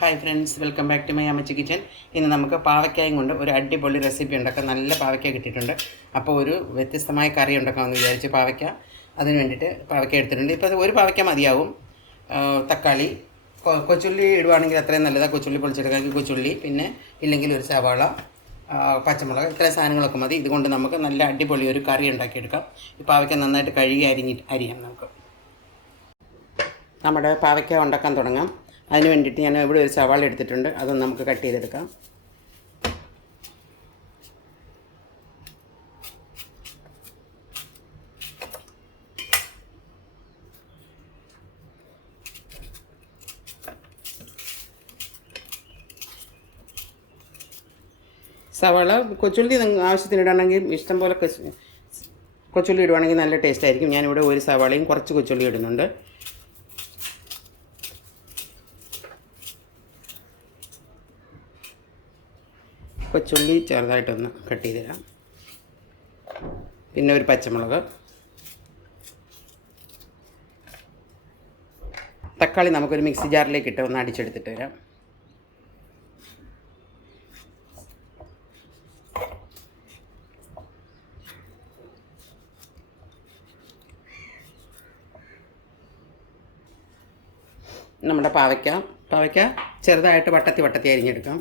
Hi friends welcome back to my Ammachi kitchen ഇന്ന് നമുക്ക് പാവയ്ക്കായും കൊണ്ട് ഒരു അടിപൊളി റെസിപ്പി ഉണ്ടാക്കാം നല്ല പാവയ്ക്ക കിട്ടിയിട്ടുണ്ട്. അപ്പോൾ ഒരു വ്യത്യസ്തമായ കറി ഉണ്ടാക്കാമെന്ന് വിചാരിച്ച് പാവയ്ക്ക അതിന് വേണ്ടിയിട്ട് പാവയ്ക്ക എടുത്തിട്ടുണ്ട്. ഇപ്പോൾ ഒരു പാവയ്ക്ക മതിയാവും. തക്കാളി കൊച്ചുള്ളി ഇടുവാണെങ്കിൽ അത്രയും നല്ലതാണ് കൊച്ചുള്ളി പൊളിച്ചെടുക്കാൻ കൊച്ചുള്ളി പിന്നെ ഇല്ലെങ്കിൽ ഒരു സവാള പച്ചമുളക് ഇത്രയും സാധനങ്ങളൊക്കെ മതി. ഇതുകൊണ്ട് നമുക്ക് നല്ല അടിപൊളി ഒരു കറി ഉണ്ടാക്കിയെടുക്കാം. ഈ പാവയ്ക്ക നന്നായിട്ട് കഴുകി അരിഞ്ഞി അരിയാം നമുക്ക്. നമ്മുടെ പാവയ്ക്ക ഉണ്ടാക്കാൻ തുടങ്ങാം. അതിന് വേണ്ടിയിട്ട് ഞാൻ ഇവിടെ ഒരു സവാള എടുത്തിട്ടുണ്ട്. അതൊന്ന് നമുക്ക് കട്ട് ചെയ്തെടുക്കാം. സവാള കൊച്ചുള്ളി ആവശ്യത്തിന് ഇടണമെങ്കിൽ ഇഷ്ടം പോലെ കൊച്ച്- കൊച്ചുള്ളി ഇടുവാണെങ്കിൽ നല്ല ടേസ്റ്റ് ആയിരിക്കും. ഞാനിവിടെ ഒരു സവാളയും കുറച്ച് കൊച്ചുള്ളി ഇടുന്നുണ്ട്. കൊച്ചുള്ളി ചെറുതായിട്ടൊന്ന് കട്ട് ചെയ്ത് തരാം പിന്നെ ഒരു പച്ചമുളക്. തക്കാളി നമുക്കൊരു മിക്സി ജാറിലേക്ക് ഇട്ട് ഒന്ന് അടിച്ചെടുത്തിട്ട് വരാം. നമ്മുടെ പാവയ്ക്ക. പാവയ്ക്ക ചെറുതായിട്ട് വട്ടത്തി വട്ടത്തി അരിഞ്ഞെടുക്കാം.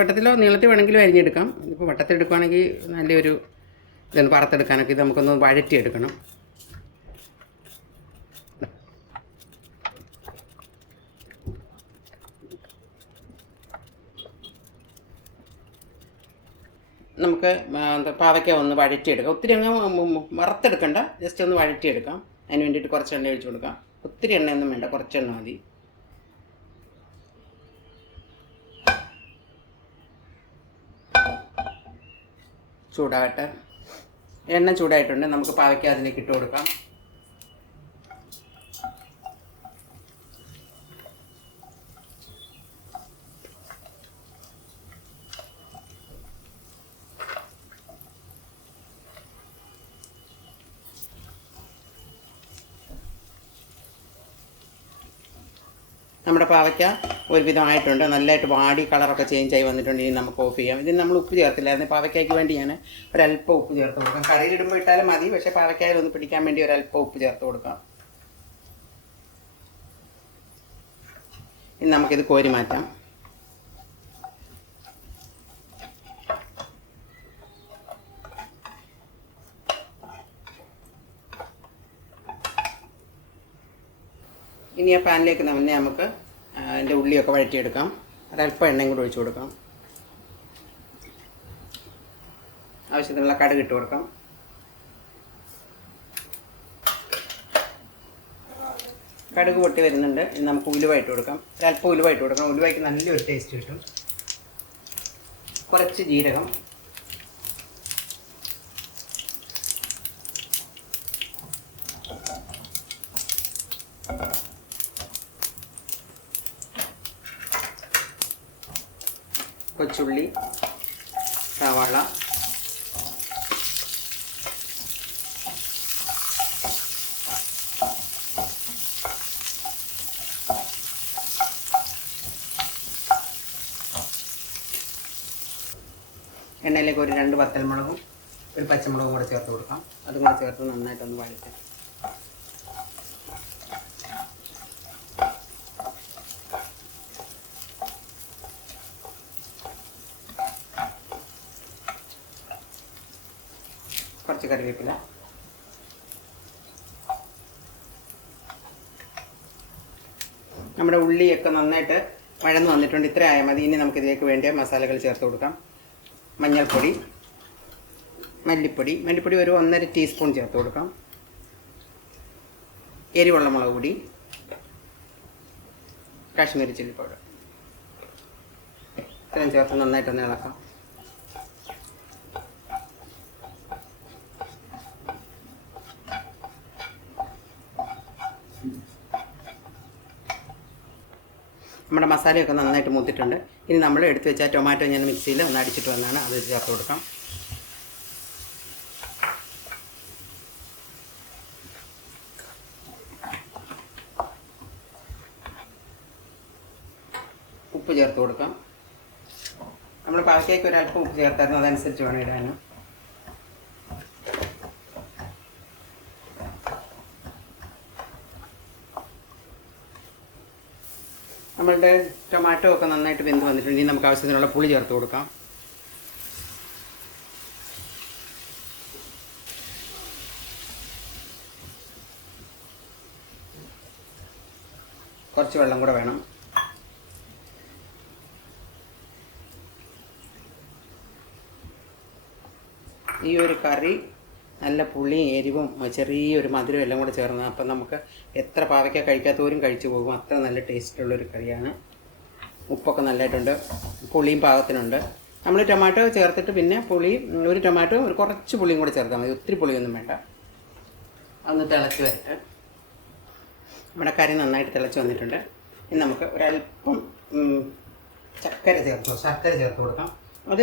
വട്ടത്തിൽ വട്ടത്തിലോ നീളത്തിൽ വേണമെങ്കിലും അരിഞ്ഞെടുക്കാം. ഇപ്പോൾ വട്ടത്തിൽ എടുക്കുകയാണെങ്കിൽ നല്ലൊരു ഇതൊന്ന് വറുത്തെടുക്കാനൊക്കെ ഇത് നമുക്കൊന്ന് വഴറ്റിയെടുക്കണം. നമുക്ക് പാവയ്ക്ക ഒന്ന് വഴറ്റിയെടുക്കാം. ഒത്തിരി അങ്ങ് വറുത്തെടുക്കണ്ട. ജസ്റ്റ് ഒന്ന് വഴറ്റിയെടുക്കാം. അതിന് വേണ്ടിയിട്ട് കുറച്ച് എണ്ണ ഒഴിച്ച് കൊടുക്കാം. ഒത്തിരി എണ്ണയൊന്നും വേണ്ട. കുറച്ച് എണ്ണ മതി. ചൂടാകട്ടെ. എണ്ണ ചൂടായിട്ടുണ്ട്. നമുക്ക് പാവയ്ക്ക അതിലേക്ക് ഇട്ട് കൊടുക്കാം. നമ്മുടെ പാവയ്ക്ക ഒരുവിധമായിട്ടുണ്ട്. നല്ലതായിട്ട് വാടി കളറൊക്കെ ചേഞ്ച് ആയി വന്നിട്ടുണ്ട്. ഇനി നമുക്ക് ഓഫ് ചെയ്യാം. ഇതിന് നമ്മൾ ഉപ്പ് ചേർത്തില്ലായിരുന്നു. പാവയ്ക്കായ്ക്ക് വേണ്ടി ഞാൻ ഒരല്പം ഉപ്പ് ചേർത്ത് കൊടുക്കാം. കറിയിലിടുമ്പോൾ ഇട്ടാലും മതി. പക്ഷേ പാവയ്ക്കായൊന്ന് പിടിക്കാൻ വേണ്ടി ഒരല്പം ഉപ്പ് ചേർത്ത് കൊടുക്കാം. ഇനി നമുക്കിത് കോരി മാറ്റാം. ഇനി ആ പാനിലേക്ക് തന്നെ നമുക്ക് അതിന്റെ ഉള്ളിയൊക്കെ വഴറ്റിയെടുക്കാം. ഒരല്പം എണ്ണയും കൂടി ഒഴിച്ചു കൊടുക്കാം. ആവശ്യത്തിനുള്ള കടുക് ഇട്ട് കൊടുക്കാം. കടുക് പൊട്ടി വരുന്നുണ്ട്. ഇനി നമുക്ക് ഉലുവായിട്ട് കൊടുക്കാം. ഒരല്പം ഉലുവായിട്ട് കൊടുക്കാം ഉലുവയ്ക്ക് നല്ലൊരു ടേസ്റ്റ് കിട്ടും. കുറച്ച് ജീരകം. കൊച്ചുള്ളി സവാള എണ്ണയിലേക്ക് ഒരു രണ്ട് വത്തൽമുളകും ഒരു പച്ചമുളകും കൂടെ ചേർത്ത് കൊടുക്കാം. അതും കൂടെ ചേർത്ത് നന്നായിട്ടൊന്ന് വഴറ്റാം കുറച്ച് കറിവേപ്പില. നമ്മുടെ ഉള്ളിയൊക്കെ നന്നായിട്ട് വഴന്ന് വന്നിട്ടുണ്ട്. ഇത്ര ആയാൽ മതി. ഇനി നമുക്ക് ഇതിലേക്ക് വേണ്ടിയ മസാലകൾ ചേർത്ത് കൊടുക്കാം. മഞ്ഞൾപ്പൊടി മല്ലിപ്പൊടി. മല്ലിപ്പൊടി ഒരു ഒന്നര ടീസ്പൂൺ ചേർത്ത് കൊടുക്കാം. എരിവുള്ള മുളക് പൊടി. Kashmiri chilli powder. ഇത്രയും ചേർത്ത് നന്നായിട്ടൊന്ന് ഇളക്കാം. നമ്മുടെ മസാലയൊക്കെ നന്നായിട്ട് മൂത്തിട്ടുണ്ട്. ഇനി നമ്മൾ എടുത്തു വെച്ച ടൊമാറ്റോ ഞാൻ മിക്സിയിൽ ഒന്ന് അടിച്ചിട്ട് വന്നാണ് അത് ചേർത്ത് കൊടുക്കാം. ഉപ്പ് ചേർത്ത് കൊടുക്കാം. നമ്മൾ പാക്കയ്ക്ക് ഒരല്പം ഉപ്പ് ചേർത്തായിരുന്നു. അതനുസരിച്ച് വേണം ഇടാനും. നമ്മളുടെ ടൊമാറ്റോ ഒക്കെ നന്നായിട്ട് വെന്ത് വന്നിട്ടുണ്ട്. ഇനി നമുക്ക് ആവശ്യത്തിനുള്ള പുളി ചേർത്ത് കൊടുക്കാം. കുറച്ച് വെള്ളം കൂടെ വേണം. ഈ ഒരു കറി നല്ല പുളിയും എരിവും ചെറിയൊരു മധുരം എല്ലാം കൂടെ ചേർന്ന് അപ്പം നമുക്ക് എത്ര പാവയ്ക്ക കഴിക്കാത്തവരും കഴിച്ചു പോകും. അത്ര നല്ല ടേസ്റ്റുള്ളൊരു കറിയാണ്. ഉപ്പൊക്കെ നല്ലതായിട്ടുണ്ട് പുളിയും പാകത്തിനുണ്ട്. നമ്മൾ ടൊമാറ്റോ ചേർത്തിട്ട് പിന്നെ പുളി ഒരു ടൊമാറ്റോ ഒരു കുറച്ച് പുളിയും കൂടെ ചേർത്താൽ മതി. ഒത്തിരി പുളിയൊന്നും വേണ്ട. ഒന്ന് തിളച്ച് വരട്ടെ. നമ്മുടെ കറി നന്നായിട്ട് തിളച്ച് വന്നിട്ടുണ്ട്. ഇനി നമുക്ക് ഒരല്പം ചക്കര ചേർത്ത് ശർക്കര ചേർത്ത് കൊടുക്കാം. അത്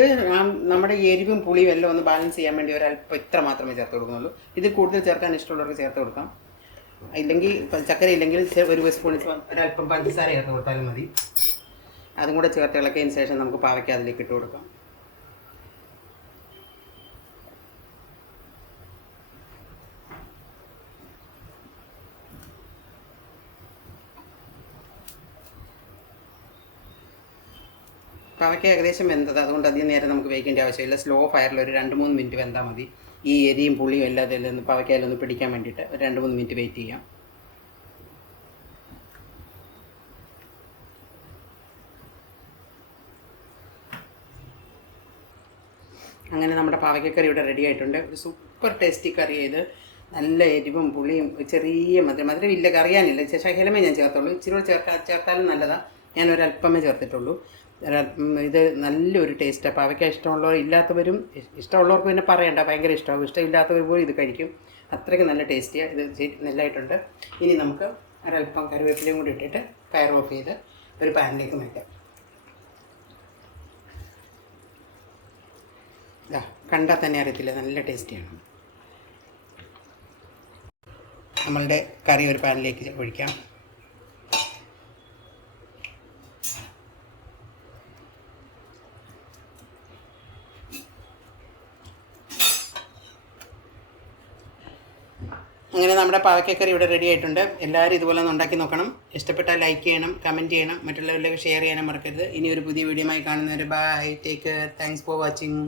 നമ്മുടെ എരിവും പുളിയും എല്ലാം ഒന്ന് ബാലൻസ് ചെയ്യാൻ വേണ്ടി ഒരല്പം ഇത്ര മാത്രമേ ചേർത്ത് കൊടുക്കുന്നുള്ളൂ. ഇത് കൂടുതൽ ചേർക്കാൻ ഇഷ്ടമുള്ളവർക്ക് ചേർത്ത് കൊടുക്കാം. ഇല്ലെങ്കിൽ ചക്കര ഇല്ലെങ്കിൽ ഒരു സ്പൂൺ ഒരല്പം പഞ്ചസാര ചേർത്ത് കൊടുത്താലും മതി. അതും കൂടെ ചേർത്ത് ഇളക്കിയതിന് ശേഷം നമുക്ക് പാവയ്ക്ക അതിലേക്ക് ഇട്ട് കൊടുക്കാം. പാവയ്ക്ക ഏകദേശം വെന്തത്. അതുകൊണ്ട് അധികം നേരം നമുക്ക് വേവിക്കേണ്ട ആവശ്യമില്ല. സ്ലോ ഫയറിൽ ഒരു രണ്ട് മൂന്ന് മിനിറ്റ് വെന്താൽ മതി. ഈ എരിയും പുളിയും അതിലൊന്ന് പാവയ്ക്കയിലൊന്ന് പിടിക്കാൻ വേണ്ടിയിട്ട് ഒരു രണ്ട് മൂന്ന് മിനിറ്റ് വെയിറ്റ് ചെയ്യാം. അങ്ങനെ നമ്മുടെ പാവയ്ക്കക്കറി ഇവിടെ റെഡി ആയിട്ടുണ്ട്. ഒരു സൂപ്പർ ടേസ്റ്റി കറി ചെയ്ത് നല്ല എരിവും പുളിയും ചെറിയ മധുരം. മധുരം ഇല്ല കറിയാനില്ല. ശകലമേ ഞാൻ ചേർത്തുള്ളൂ. ഇച്ചിരി കൂടെ ചേർക്കാൻ ചേർത്താലും നല്ലതാണ് ഞാൻ ചേർത്തിട്ടുള്ളൂ. ഇത് നല്ലൊരു ടേസ്റ്റാണ് പാവയ്ക്ക ഇഷ്ടമുള്ളവർ ഇല്ലാത്തവരും ഇഷ്- ഇഷ്ടമുള്ളവർക്ക് പിന്നെ പറയണ്ട. ഭയങ്കര ഇഷ്ടമാകും ഇഷ്ടമില്ലാത്തവർ പോലും ഇത് കഴിക്കും. അത്രയ്ക്ക് നല്ല ടേസ്റ്റിയാണ് ഇത് നെല്ലായിട്ടുണ്ട്. ഇനി നമുക്ക് ഒരല്പം കറിവേപ്പിലയും കൂടി ഇട്ടിട്ട് ഫയർ ഓഫ് ചെയ്ത് ഒരു പാനിലേക്ക് മാറ്റാം. കണ്ടാൽ തന്നെ അറിയത്തില്ല. നല്ല ടേസ്റ്റിയാണ് നമ്മളുടെ കറി ഒരു പാനിലേക്ക് ഒഴിക്കാം. അങ്ങനെ നമ്മുടെ പാവക്കക്കറി ഇവിടെ റെഡി ആയിട്ടുണ്ട്. എല്ലാവരും ഇതുപോലെ ഒന്ന് ഉണ്ടാക്കി നോക്കണം. ഇഷ്ടപ്പെട്ടാൽ ലൈക്ക് ചെയ്യണം കമന്റ് ചെയ്യണം. മറ്റുള്ളവരിലേക്ക് ഷെയർ ചെയ്യാനും മറക്കരുത്. ഇനി ഒരു പുതിയ വീഡിയോ ആയി കാണുന്നവർ bye take care thanks for watching